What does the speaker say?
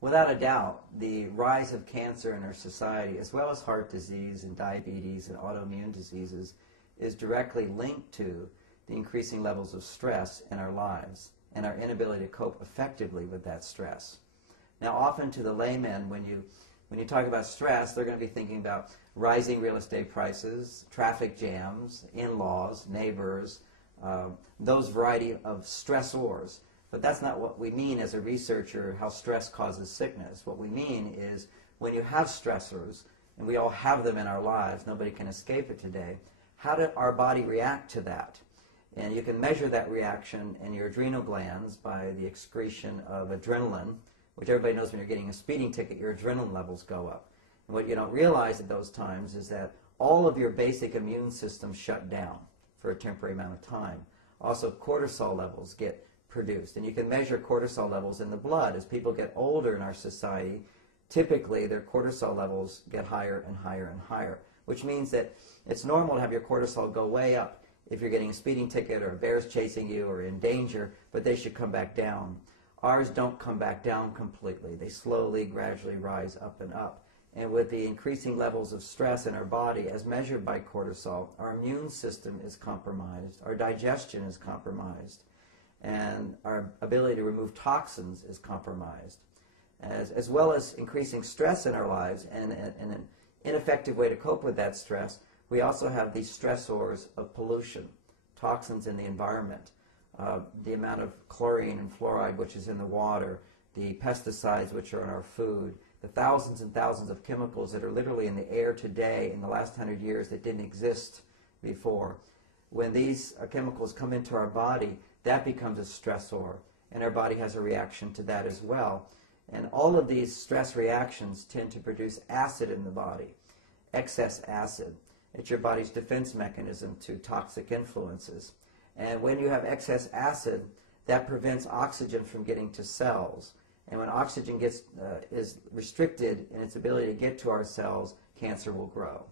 Without a doubt, the rise of cancer in our society, as well as heart disease and diabetes and autoimmune diseases, is directly linked to the increasing levels of stress in our lives and our inability to cope effectively with that stress. Now, often to the layman, when you talk about stress, they're going to be thinking about rising real estate prices, traffic jams, in-laws, neighbors, those variety of stressors. But that's not what we mean as a researcher, how stress causes sickness. What we mean is when you have stressors, and we all have them in our lives, nobody can escape it today, how did our body react to that? And you can measure that reaction in your adrenal glands by the excretion of adrenaline, which everybody knows when you're getting a speeding ticket, your adrenaline levels go up. And what you don't realize at those times is that all of your basic immune system shut down for a temporary amount of time. Also, cortisol levels get produced. And you can measure cortisol levels in the blood. As people get older in our society, typically their cortisol levels get higher and higher and higher, which means that it's normal to have your cortisol go way up if you're getting a speeding ticket or a bear's chasing you or in danger, but they should come back down. Ours don't come back down completely. They slowly, gradually rise up and up. And with the increasing levels of stress in our body, as measured by cortisol, our immune system is compromised, our digestion is compromised, and our ability to remove toxins is compromised. As well as increasing stress in our lives and an ineffective way to cope with that stress, we also have these stressors of pollution, toxins in the environment, the amount of chlorine and fluoride which is in the water, the pesticides which are in our food, the thousands and thousands of chemicals that are literally in the air today in the last 100 years that didn't exist before. When these chemicals come into our body, that becomes a stressor, and our body has a reaction to that as well. And all of these stress reactions tend to produce acid in the body, excess acid. It's your body's defense mechanism to toxic influences. And when you have excess acid, that prevents oxygen from getting to cells. And when oxygen is restricted in its ability to get to our cells, cancer will grow.